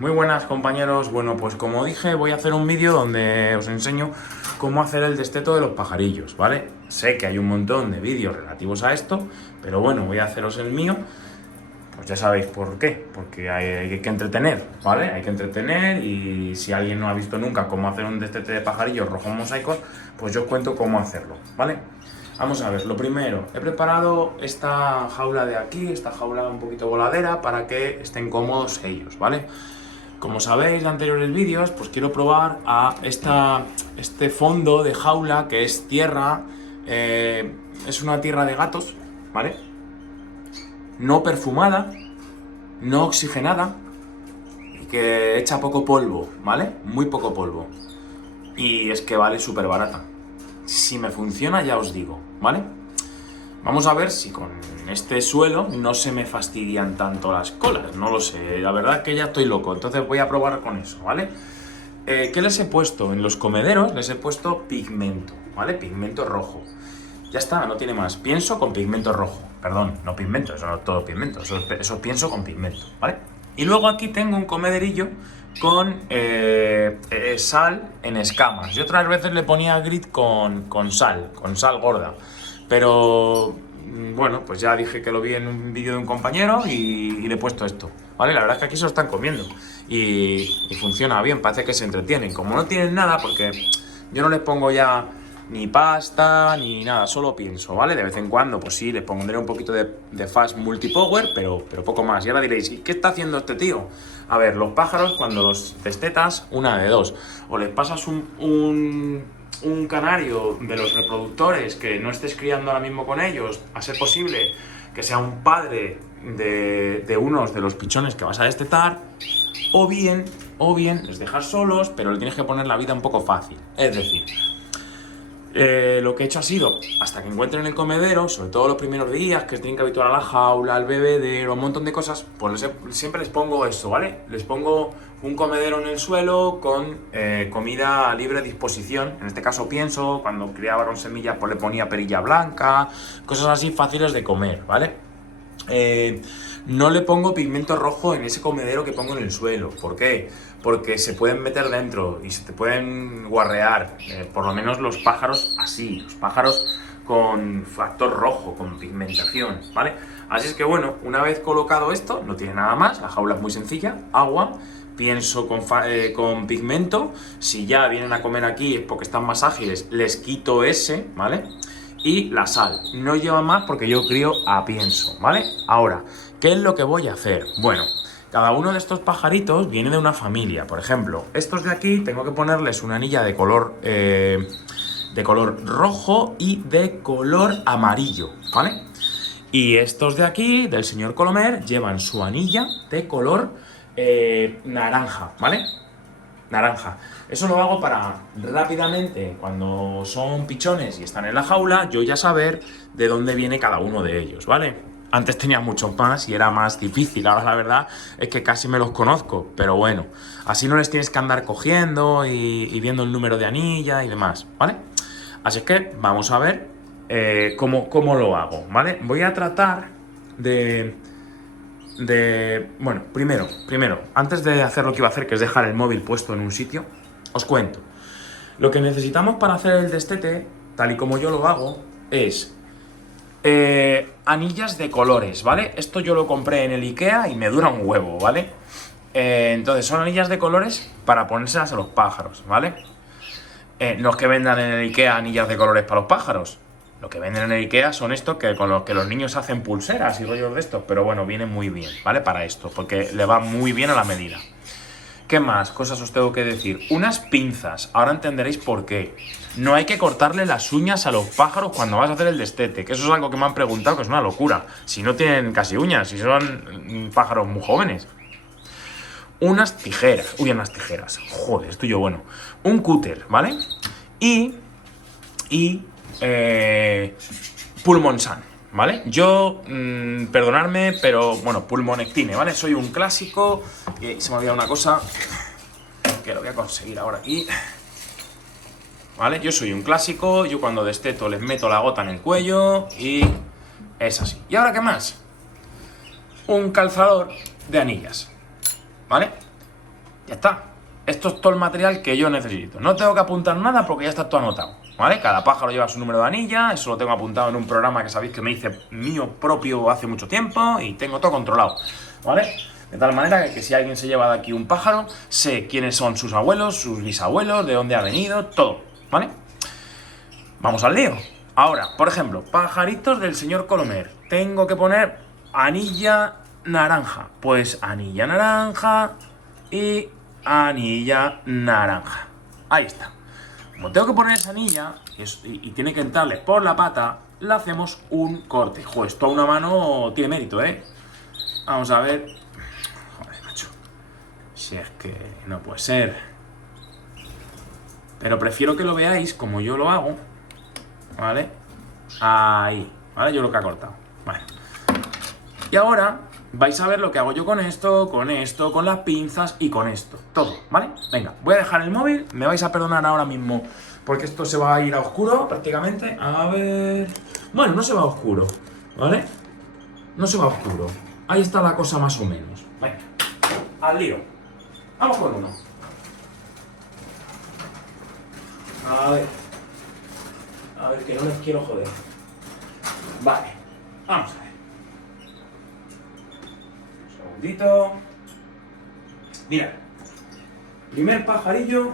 Muy buenas compañeros, bueno pues como dije voy a hacer un vídeo donde os enseño cómo hacer el desteto de los pajarillos, ¿vale? Sé que hay un montón de vídeos relativos a esto, pero bueno, voy a haceros el mío, pues ya sabéis por qué, porque hay que entretener, ¿vale? Hay que entretener y si alguien no ha visto nunca cómo hacer un destete de pajarillos rojo mosaicos, pues yo os cuento cómo hacerlo, ¿vale? Vamos a ver, lo primero, he preparado esta jaula de aquí, esta jaula un poquito voladera para que estén cómodos ellos, ¿vale? Como sabéis de anteriores vídeos, pues quiero probar a este fondo de jaula que es tierra, es una tierra de gatos, ¿vale? No perfumada, no oxigenada y que echa poco polvo, ¿vale? Muy poco polvo. Y es que vale súper barata. Si me funciona ya os digo, ¿vale? Vamos a ver si con este suelo no se me fastidian tanto las colas, no lo sé, la verdad que ya estoy loco, entonces voy a probar con eso, ¿vale? ¿Qué les he puesto? En los comederos les he puesto pigmento, ¿vale? Pigmento rojo. Ya está, no tiene más. Pienso con pigmento rojo, perdón, no pigmento, eso no es todo pigmento, eso pienso con pigmento, ¿vale? Y luego aquí tengo un comederillo con sal en escamas. Yo otras veces le ponía grit con sal gorda. Pero bueno, pues ya dije que lo vi en un vídeo de un compañero y le he puesto esto, ¿vale? La verdad es que aquí se lo están comiendo y funciona bien, parece que se entretienen. Como no tienen nada, porque yo no les pongo ya ni pasta ni nada, solo pienso, ¿vale? De vez en cuando, pues sí, les pondré un poquito de fast multipower, pero poco más. Y ahora diréis, ¿y qué está haciendo este tío? A ver, los pájaros cuando los destetas, una de dos, o les pasas un canario de los reproductores que no estés criando ahora mismo con ellos, a ser posible que sea un padre de unos de los pichones que vas a destetar, o bien les dejas solos, pero le tienes que poner la vida un poco fácil. Es decir, lo que he hecho ha sido, hasta que encuentren el comedero, sobre todo los primeros días, que tienen que habituar a la jaula, al bebedero, un montón de cosas, pues siempre les pongo eso, ¿vale? Les pongo un comedero en el suelo con comida a libre disposición. En este caso pienso, cuando criaba con semillas, pues le ponía perilla blanca, cosas así fáciles de comer, ¿vale? No le pongo pigmento rojo en ese comedero que pongo en el suelo. ¿Por qué? Porque se pueden meter dentro y se te pueden guarrear. Por lo menos los pájaros así, los pájaros con factor rojo, con pigmentación, ¿vale? Así es que bueno, una vez colocado esto, no tiene nada más, la jaula es muy sencilla, agua, pienso con pigmento. Si ya vienen a comer aquí es porque están más ágiles, les quito ese, ¿vale? Y la sal. No lleva más porque yo crío a pienso, ¿vale? Ahora, ¿qué es lo que voy a hacer? Bueno, cada uno de estos pajaritos viene de una familia. Por ejemplo, estos de aquí tengo que ponerles una anilla de color rojo y de color amarillo, ¿vale? Y estos de aquí, del señor Colomer, llevan su anilla de color naranja, ¿vale? Naranja. Eso lo hago para rápidamente, cuando son pichones y están en la jaula, yo ya saber de dónde viene cada uno de ellos, ¿vale? Antes tenía muchos más y era más difícil, ahora la verdad es que casi me los conozco, pero bueno, así no les tienes que andar cogiendo y viendo el número de anilla y demás, ¿vale? Así es que vamos a ver cómo lo hago, ¿vale? Voy a tratar bueno, primero, antes de hacer lo que iba a hacer, que es dejar el móvil puesto en un sitio, os cuento. Lo que necesitamos para hacer el destete, tal y como yo lo hago, es anillas de colores, ¿vale? Esto yo lo compré en el IKEA y me dura un huevo, ¿vale? Entonces son anillas de colores para ponérselas a los pájaros, ¿vale? No es que vendan en el IKEA anillas de colores para los pájaros. Lo que venden en el IKEA son estos que con los que los niños hacen pulseras y rollos de estos, pero bueno, viene muy bien, ¿vale? Para esto, porque le va muy bien a la medida. ¿Qué más cosas os tengo que decir? Unas pinzas, ahora entenderéis por qué. No hay que cortarle las uñas a los pájaros cuando vas a hacer el destete, que eso es algo que me han preguntado, que es una locura. Si no tienen casi uñas, si son pájaros muy jóvenes. Unas tijeras, unas tijeras, joder, estoy yo bueno. Un cúter, ¿vale? Y Pulmonsan, ¿vale? Yo, perdonadme, pero bueno, pulmonectine, ¿vale? Soy un clásico y se me ha olvidado una cosa que lo voy a conseguir ahora aquí, ¿vale? Yo soy un clásico, yo cuando desteto les meto la gota en el cuello y es así. ¿Y ahora qué más? Un calzador de anillas, ¿vale? Ya está. Esto es todo el material que yo necesito. No tengo que apuntar nada porque ya está todo anotado, ¿vale? Cada pájaro lleva su número de anilla, eso lo tengo apuntado en un programa que sabéis que me hice mío propio hace mucho tiempo y tengo todo controlado, ¿vale? De tal manera que si alguien se lleva de aquí un pájaro, sé quiénes son sus abuelos, sus bisabuelos, de dónde ha venido, todo, ¿vale? Vamos al lío. Ahora, por ejemplo, pajaritos del señor Colomer. Tengo que poner anilla naranja. Pues anilla naranja y anilla naranja. Ahí está. Como tengo que poner esa anilla y tiene que entrarle por la pata, le hacemos un corte. Joder, esto a una mano tiene mérito, ¿eh? Vamos a ver. Joder, macho. Si es que no puede ser. Pero prefiero que lo veáis como yo lo hago. ¿Vale? Ahí. ¿Vale? Yo lo que he cortado. Vale. Y ahora vais a ver lo que hago yo con esto, con las pinzas y con esto. Todo, ¿vale? Venga, voy a dejar el móvil. Me vais a perdonar ahora mismo porque esto se va a ir a oscuro prácticamente. A ver... Bueno, no se va a oscuro, ¿vale? No se va a oscuro. Ahí está la cosa más o menos. Venga, al lío. Vamos con uno. A ver, que no les quiero joder. Vale, vamos a ver. Un segundito. Mira. Primer pajarillo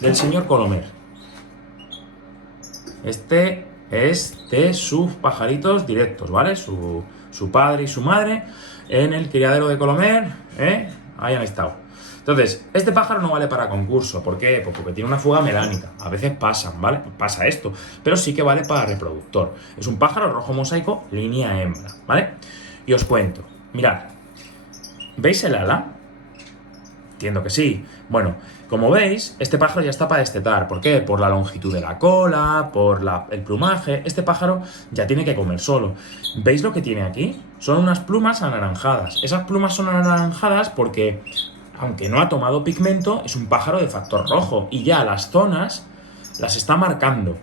del señor Colomer. Este es de sus pajaritos directos, ¿vale? Su padre y su madre en el criadero de Colomer, ¿eh? Ahí han estado. Entonces, este pájaro no vale para concurso. ¿Por qué? Pues porque tiene una fuga melánica. A veces pasan, ¿vale? Pasa esto. Pero sí que vale para reproductor. Es un pájaro rojo mosaico, línea hembra, ¿vale? Y os cuento. Mirad. ¿Veis el ala? Entiendo que sí. Bueno, como veis, este pájaro ya está para destetar. ¿Por qué? Por la longitud de la cola, por el plumaje. Este pájaro ya tiene que comer solo. ¿Veis lo que tiene aquí? Son unas plumas anaranjadas. Esas plumas son anaranjadas porque, aunque no ha tomado pigmento, es un pájaro de factor rojo. Y ya las zonas las está marcando.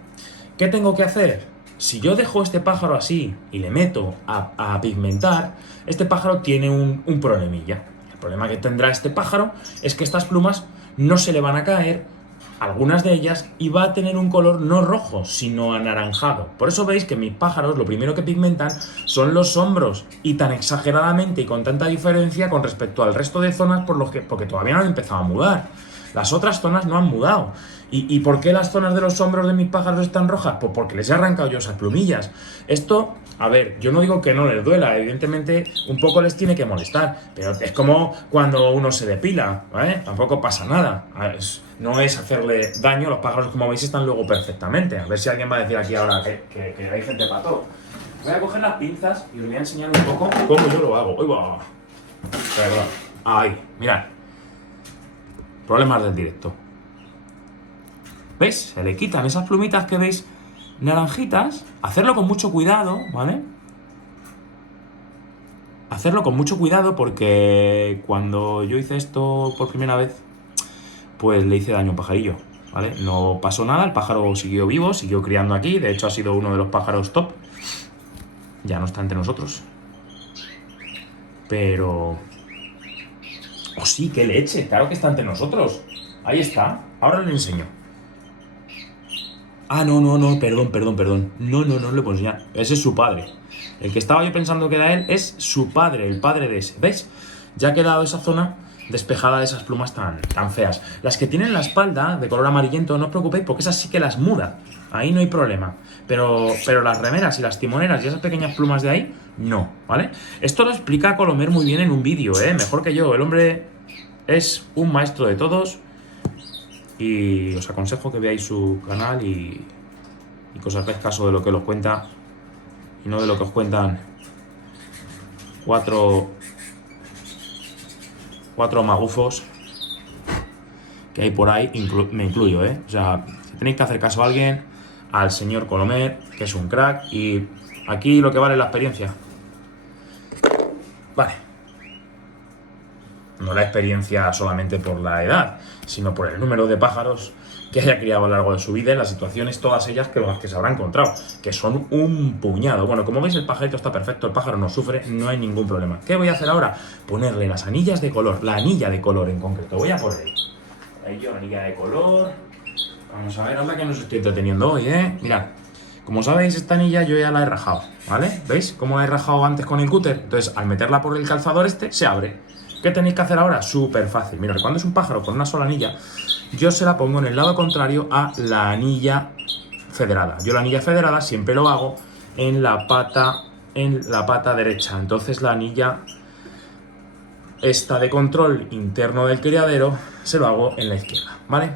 ¿Qué tengo que hacer? Si yo dejo este pájaro así y le meto a pigmentar, este pájaro tiene un problemilla. El problema que tendrá este pájaro es que estas plumas no se le van a caer, algunas de ellas, y va a tener un color no rojo, sino anaranjado. Por eso veis que mis pájaros lo primero que pigmentan son los hombros, y tan exageradamente y con tanta diferencia con respecto al resto de zonas porque todavía no han empezado a mudar. Las otras zonas no han mudado. ¿Y por qué las zonas de los hombros de mis pájaros están rojas? Pues porque les he arrancado yo esas plumillas. Esto, a ver, yo no digo que no les duela, evidentemente un poco les tiene que molestar, pero es como cuando uno se depila, ¿vale? Tampoco pasa nada. No es hacerle daño, los pájaros, como veis, están luego perfectamente. A ver si alguien va a decir aquí ahora que hay gente para todo. Voy a coger las pinzas y os voy a enseñar un poco cómo yo lo hago. ¡Uy, va! Perdón. Ahí, mirad. Problemas del directo. ¿Veis? Se le quitan esas plumitas que veis naranjitas. Hacerlo con mucho cuidado, ¿vale? Hacerlo con mucho cuidado porque cuando yo hice esto por primera vez, pues le hice daño a un pajarillo, ¿vale? No pasó nada, el pájaro siguió vivo, siguió criando aquí. De hecho ha sido uno de los pájaros top. Ya no está entre nosotros. Pero... ¡oh, sí, qué leche! Claro que está entre nosotros. Ahí está. Ahora le enseño. Ah, no, perdón. No le puedo enseñar. Ese es su padre. El que estaba yo pensando que era él es su padre, el padre de ese. ¿Ves? Ya ha quedado esa zona despejada de esas plumas tan feas. Las que tienen la espalda de color amarillento, no os preocupéis porque esas sí que las muda. Ahí no hay problema. Pero las remeras y las timoneras y esas pequeñas plumas de ahí, no, ¿vale? Esto lo explica Colomer muy bien en un vídeo, mejor que yo. El hombre es un maestro de todos y os aconsejo que veáis su canal y que os hagáis caso de lo que os cuenta y no de lo que os cuentan cuatro magufos que hay por ahí, me incluyo, O sea, si tenéis que hacer caso a alguien, al señor Colomer, que es un crack, y aquí lo que vale es la experiencia. Vale. no la experiencia solamente por la edad, sino por el número de pájaros que haya criado a lo largo de su vida y las situaciones, todas ellas que las que se habrá encontrado, que son un puñado. Bueno, como veis el pajarito está perfecto, el pájaro no sufre, no hay ningún problema. ¿Qué voy a hacer ahora? Ponerle las anillas de color, la anilla de color en concreto, voy a por ahí yo, anilla de color. Vamos a ver, anda que nos estoy entreteniendo hoy, mirad. Como sabéis, esta anilla yo ya la he rajado, ¿vale? ¿Veis cómo la he rajado antes con el cúter? Entonces, al meterla por el calzador se abre. ¿Qué tenéis que hacer ahora? Súper fácil. Mirad, cuando es un pájaro con una sola anilla, yo se la pongo en el lado contrario a la anilla federada. Yo la anilla federada siempre lo hago en la pata derecha. Entonces la anilla esta de control interno del criadero se lo hago en la izquierda, ¿vale?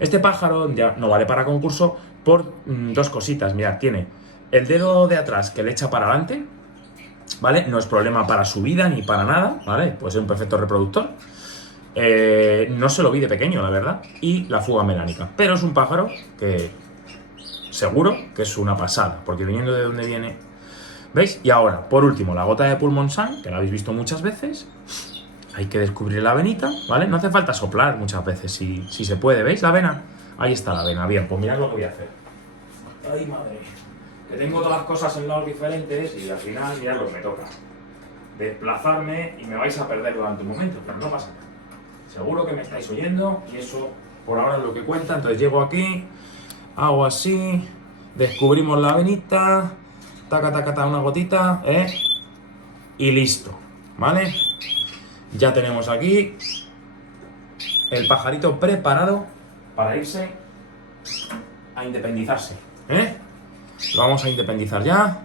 Este pájaro ya no vale para concurso por dos cositas. Mirad, tiene el dedo de atrás que le echa para adelante, ¿vale? No es problema para su vida ni para nada, ¿vale? Puede ser un perfecto reproductor. No se lo vi de pequeño, la verdad. Y la fuga melánica. Pero es un pájaro que seguro que es una pasada, porque viniendo de donde viene... ¿Veis? Y ahora, por último, la gota de Purmont Sun, que la habéis visto muchas veces. Hay que descubrir la venita, ¿vale? No hace falta soplar muchas veces, si se puede. ¿Veis la vena? Ahí está la vena. Bien, pues mirad lo que voy a hacer. ¡Ay, madre! Que tengo todas las cosas en lados diferentes y al final, mirad lo que me toca. Desplazarme y me vais a perder durante un momento, pero no pasa nada. Seguro que me estáis oyendo y eso por ahora es lo que cuenta. Entonces llego aquí, hago así, descubrimos la venita, taca, taca, taca, una gotita, y listo, ¿vale? Ya tenemos aquí el pajarito preparado para irse a independizarse, Lo vamos a independizar ya,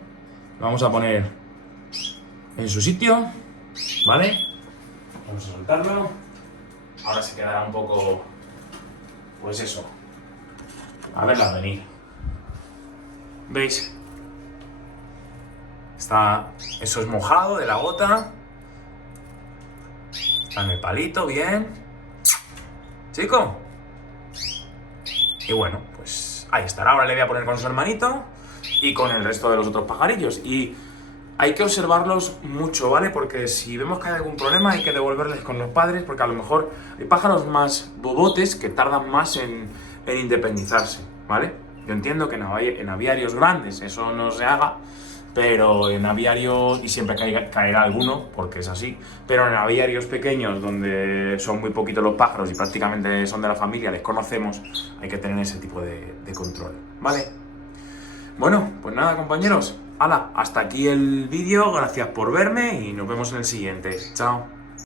lo vamos a poner en su sitio, ¿vale? Vamos a soltarlo. Ahora se quedará un poco, pues eso, a verla venir. ¿Veis? Eso es mojado de la gota. Está en el palito, bien. Chico. Y bueno, pues ahí estará. Ahora le voy a poner con su hermanito y con el resto de los otros pajarillos. Y hay que observarlos mucho, ¿vale? Porque si vemos que hay algún problema hay que devolverles con los padres, porque a lo mejor hay pájaros más bobotes que tardan más en independizarse, ¿vale? Yo entiendo que en aviarios grandes eso no se haga, pero en aviarios, y siempre caerá alguno, porque es así, pero en aviarios pequeños donde son muy poquitos los pájaros y prácticamente son de la familia, les conocemos, hay que tener ese tipo de control, ¿vale? Bueno, pues nada, compañeros. ¡Hala! Hasta aquí el vídeo, gracias por verme y nos vemos en el siguiente. Chao.